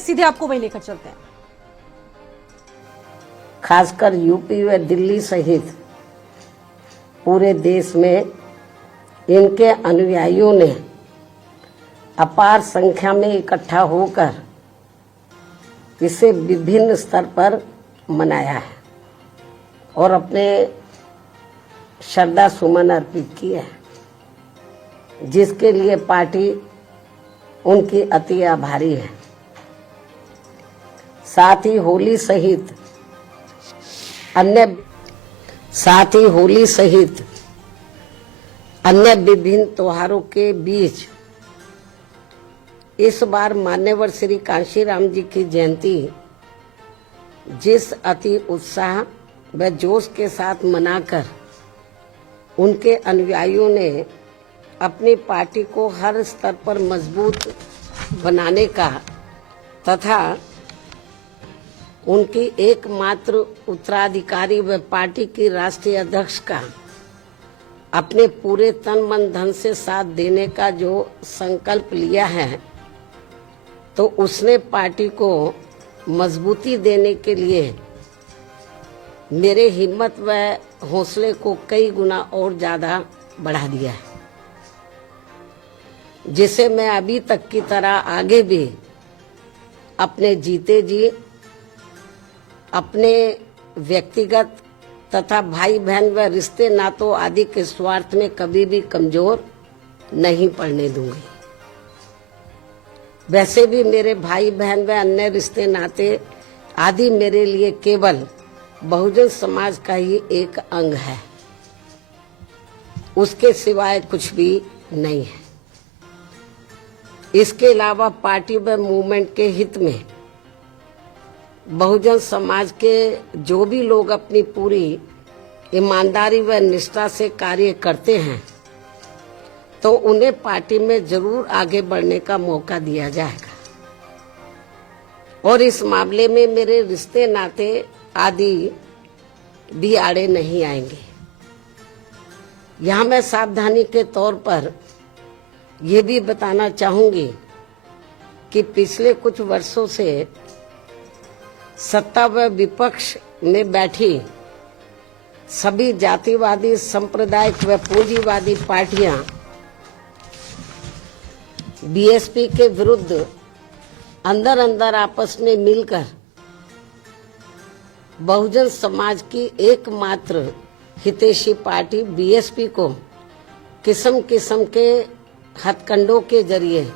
सीधे आपको वही लेकर चलते हैं। खासकर यूपी व दिल्ली सहित पूरे देश में इनके अनुयायियों ने अपार संख्या में इकट्ठा होकर इसे विभिन्न स्तर पर मनाया है और अपने श्रद्धा सुमन अर्पित किए हैं, जिसके लिए पार्टी उनकी अति आभारी है। साथ ही होली सहित अन्य विभिन्न त्योहारों के बीच इस बार मान्यवर श्री कांशीराम जी की जयंती जिस अति उत्साह व जोश के साथ मनाकर उनके अनुयायियों ने अपनी पार्टी को हर स्तर पर मजबूत बनाने का तथा उनकी एकमात्र उत्तराधिकारी व पार्टी की राष्ट्रीय अध्यक्ष का अपने पूरे तन मन धन से साथ देने का जो संकल्प लिया है, तो उसने पार्टी को मजबूती देने के लिए मेरे हिम्मत व हौसले को कई गुना और ज्यादा बढ़ा दिया है, जिसे मैं अभी तक की तरह आगे भी अपने जीते जी अपने व्यक्तिगत तथा भाई बहन व रिश्ते नातों आदि के स्वार्थ में कभी भी कमजोर नहीं पड़ने दूंगी। वैसे भी मेरे भाई बहन व अन्य रिश्ते नाते आदि मेरे लिए केवल बहुजन समाज का ही एक अंग है, उसके सिवाय कुछ भी नहीं है। इसके अलावा पार्टी व मूवमेंट के हित में बहुजन समाज के जो भी लोग अपनी पूरी ईमानदारी व निष्ठा से कार्य करते हैं, तो उन्हें पार्टी में जरूर आगे बढ़ने का मौका दिया जाएगा और इस मामले में मेरे रिश्ते नाते आदि भी आड़े नहीं आएंगे। यहाँ मैं सावधानी के तौर पर ये भी बताना चाहूंगी कि पिछले कुछ वर्षों से सत्ता व विपक्ष में बैठी सभी जातिवादी सांप्रदायिक व पूंजीवादी पार्टियां बीएसपी के विरुद्ध अंदर अंदर आपस में मिलकर बहुजन समाज की एकमात्र हितैषी पार्टी बीएसपी को किस्म किस्म के हथकंडों के जरिए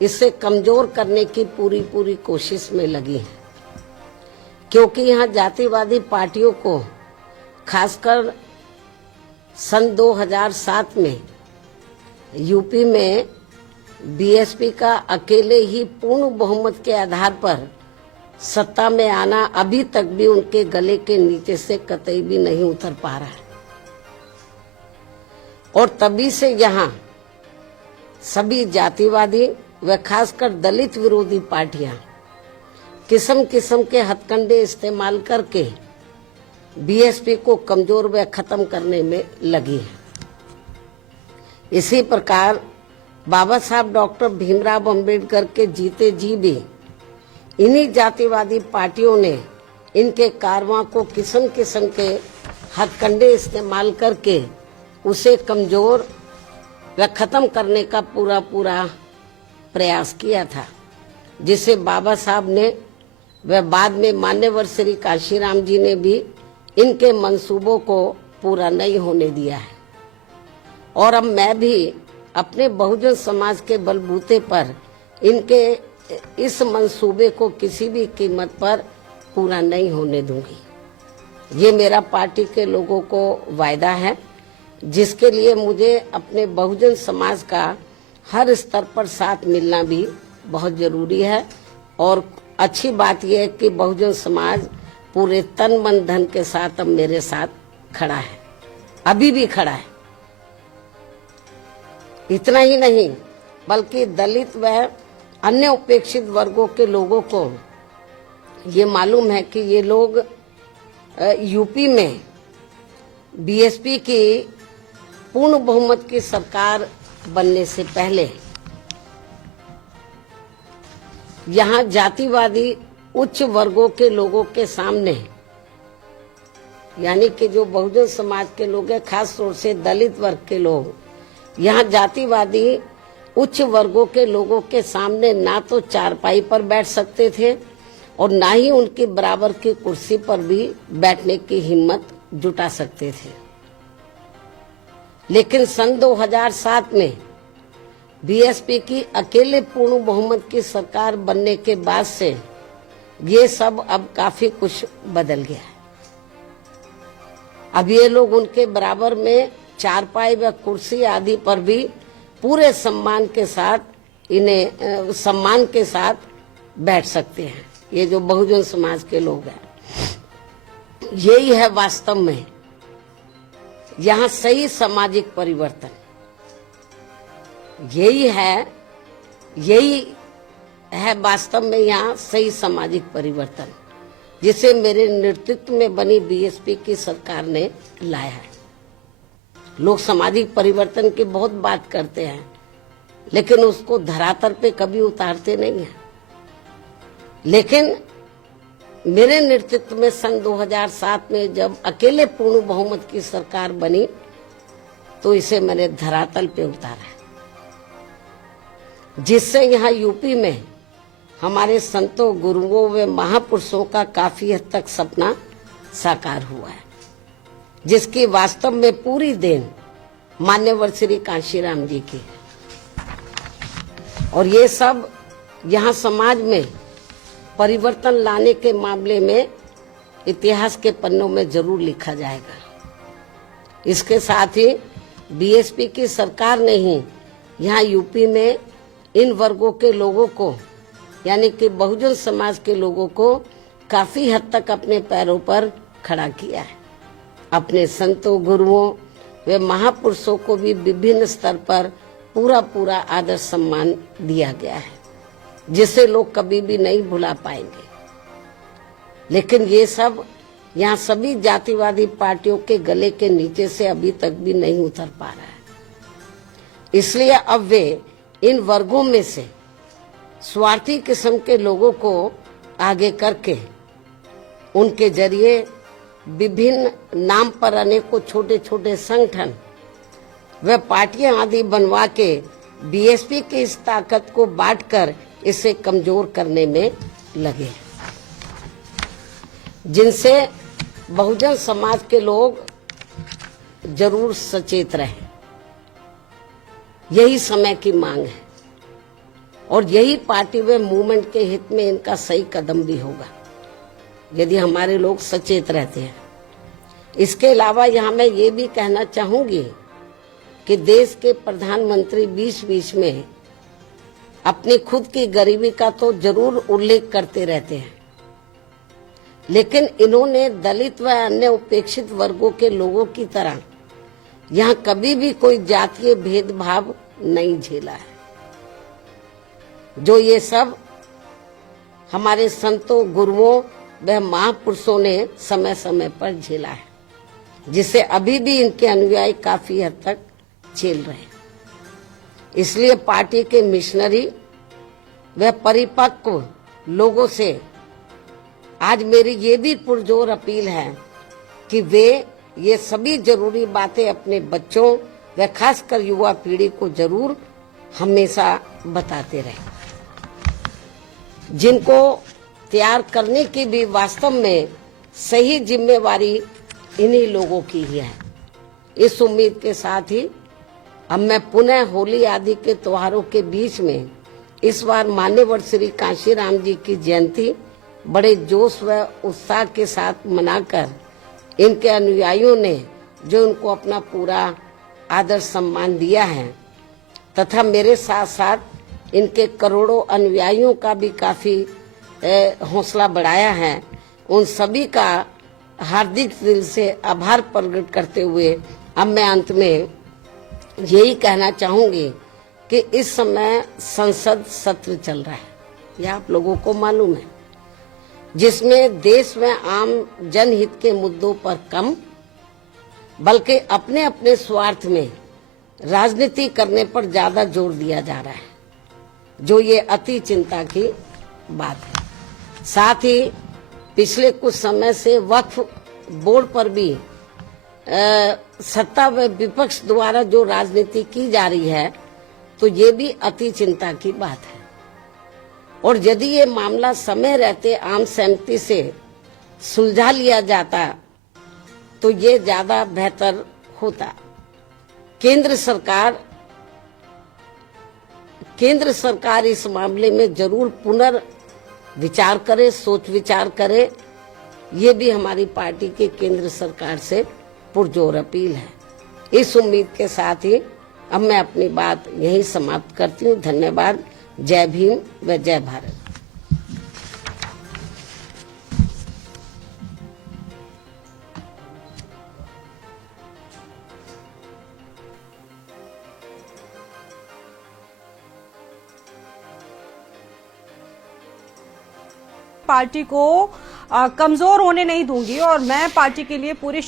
इसे कमजोर करने की पूरी कोशिश में लगी है, क्योंकि यहाँ जातिवादी पार्टियों को खासकर सन 2007 में यूपी में बीएसपी का अकेले ही पूर्ण बहुमत के आधार पर सत्ता में आना अभी तक भी उनके गले के नीचे से कतई भी नहीं उतर पा रहा है और तभी से यहाँ सभी जातिवादी व खासकर दलित विरोधी पार्टियां किस्म किस्म के हथकंडे इस्तेमाल करके बीएसपी को कमजोर व खत्म करने में लगी है। इसी प्रकार बाबा साहब डॉक्टर भीमराव अंबेडकर के जीते जी भी इन्हीं जातिवादी पार्टियों ने इनके कारवां को किस्म किस्म के हथकंडे इस्तेमाल करके उसे कमजोर व खत्म करने का पूरा प्रयास किया था, जिसे बाबा साहब ने व बाद में मान्यवर श्री कांशीराम जी ने भी इनके मंसूबों को पूरा नहीं होने दिया है और अब मैं भी अपने बहुजन समाज के बलबूते पर इनके इस मंसूबे को किसी भी कीमत पर पूरा नहीं होने दूंगी। ये मेरा पार्टी के लोगों को वायदा है, जिसके लिए मुझे अपने बहुजन समाज का हर स्तर पर साथ मिलना भी बहुत जरूरी है और अच्छी बात यह है कि बहुजन समाज पूरे तन मन धन के साथ अब मेरे साथ खड़ा है, अभी भी खड़ा है। इतना ही नहीं बल्कि दलित व अन्य उपेक्षित वर्गों के लोगों को ये मालूम है कि ये लोग यूपी में बीएसपी की पूर्ण बहुमत की सरकार बनने से पहले यहाँ जातिवादी उच्च वर्गों के लोगों के सामने, यानी कि जो बहुजन समाज के लोग हैं, खास तौर से दलित वर्ग के लोग, यहाँ जातिवादी उच्च वर्गों के लोगों के सामने ना तो चारपाई पर बैठ सकते थे और ना ही उनके बराबर की कुर्सी पर भी बैठने की हिम्मत जुटा सकते थे। लेकिन सन 2007 में बीएसपी की अकेले पूर्ण बहुमत की सरकार बनने के बाद से ये सब अब काफी कुछ बदल गया है। अब ये लोग उनके बराबर में चारपाई व कुर्सी आदि पर भी पूरे सम्मान के साथ बैठ सकते हैं। ये जो बहुजन समाज के लोग हैं, यही है वास्तव में यहाँ सही सामाजिक परिवर्तन। यही है वास्तव में यहाँ सही सामाजिक परिवर्तन, जिसे मेरे नेतृत्व में बनी बीएसपी की सरकार ने लाया है। लोग सामाजिक परिवर्तन की बहुत बात करते हैं, लेकिन उसको धरातल पे कभी उतारते नहीं हैं। लेकिन मेरे नेतृत्व में सन 2007 में जब अकेले पूर्ण बहुमत की सरकार बनी, तो इसे मैंने धरातल पे उतारा है, जिससे यहाँ यूपी में हमारे संतों, गुरुओं व महापुरुषों का काफी हद तक सपना साकार हुआ है, जिसकी वास्तव में पूरी देन मान्यवर श्री कांशीराम जी की है। और ये सब यहाँ समाज में परिवर्तन लाने के मामले में इतिहास के पन्नों में जरूर लिखा जाएगा। इसके साथ ही बीएसपी की सरकार ने ही यहाँ यूपी में इन वर्गों के लोगों को, यानी कि बहुजन समाज के लोगों को काफी हद तक अपने पैरों पर खड़ा किया है। अपने संतों, गुरुओं वे महापुरुषों को भी विभिन्न स्तर पर पूरा आदर सम्मान दिया गया है, जिसे लोग कभी भी नहीं भुला पाएंगे। लेकिन ये सब यहाँ सभी जातिवादी पार्टियों के गले के नीचे से अभी तक भी नहीं उतर पा रहा है। इसलिए अब वे इन वर्गों में से स्वार्थी किस्म के लोगों को आगे करके उनके जरिए विभिन्न नाम पर अनेकों छोटे छोटे संगठन व पार्टियां आदि बनवा के बीएसपी की इस ताकत को बांटकर इसे कमजोर करने में लगे, जिनसे बहुजन समाज के लोग जरूर सचेत रहें। यही समय की मांग है और यही पार्टी व मूवमेंट के हित में इनका सही कदम भी होगा, यदि हमारे लोग सचेत रहते हैं। इसके अलावा यहाँ मैं ये भी कहना चाहूंगी कि देश के प्रधानमंत्री बीच में अपनी खुद की गरीबी का तो जरूर उल्लेख करते रहते हैं, लेकिन इन्होंने दलित व अन्य उपेक्षित वर्गों के लोगों की तरह यहाँ कभी भी कोई जातीय भेदभाव नहीं झेला है, जो ये सब हमारे संतों, गुरुओं व महापुरुषों ने समय समय पर झेला है, जिसे अभी भी इनके अनुयायी काफी हद तक झेल रहे हैं। इसलिए पार्टी के मिशनरी व परिपक्व लोगों से आज मेरी ये भी पुरजोर अपील है कि वे ये सभी जरूरी बातें अपने बच्चों व खासकर युवा पीढ़ी को जरूर हमेशा बताते रहें, जिनको तैयार करने की भी वास्तव में सही जिम्मेवारी इन्हीं लोगों की ही है। इस उम्मीद के साथ ही अब मैं पुनः होली आदि के त्योहारों के बीच में इस बार मान्यवर श्री कांशीराम जी की जयंती बड़े जोश व उत्साह के साथ मनाकर इनके अनुयायियों ने जो उनको अपना पूरा आदर सम्मान दिया है तथा मेरे साथ साथ इनके करोड़ों अनुयायियों का भी काफी हौसला बढ़ाया है, उन सभी का हार्दिक दिल से आभार प्रकट करते हुए अब मैं अंत में यही कहना चाहूंगी कि इस समय संसद सत्र चल रहा है, यह आप लोगों को मालूम है, जिसमें देश में आम जनहित के मुद्दों पर कम बल्कि अपने अपने स्वार्थ में राजनीति करने पर ज्यादा जोर दिया जा रहा है, जो ये अति चिंता की बात है। साथ ही पिछले कुछ समय से वक्फ बोर्ड पर भी सत्ता व विपक्ष द्वारा जो राजनीति की जा रही है, तो ये भी अति चिंता की बात है। और यदि ये मामला समय रहते आम सहमति से सुलझा लिया जाता तो ये ज्यादा बेहतर होता। केंद्र सरकार इस मामले में जरूर पुनर्विचार करे, सोच विचार करे। ये भी हमारी पार्टी के केंद्र सरकार से पुरजोर अपील है। इस उम्मीद के साथ ही अब मैं अपनी बात यहीं समाप्त करती हूँ। धन्यवाद। जय भीम व जय भारत। पार्टी को कमजोर होने नहीं दूंगी और मैं पार्टी के लिए पूरी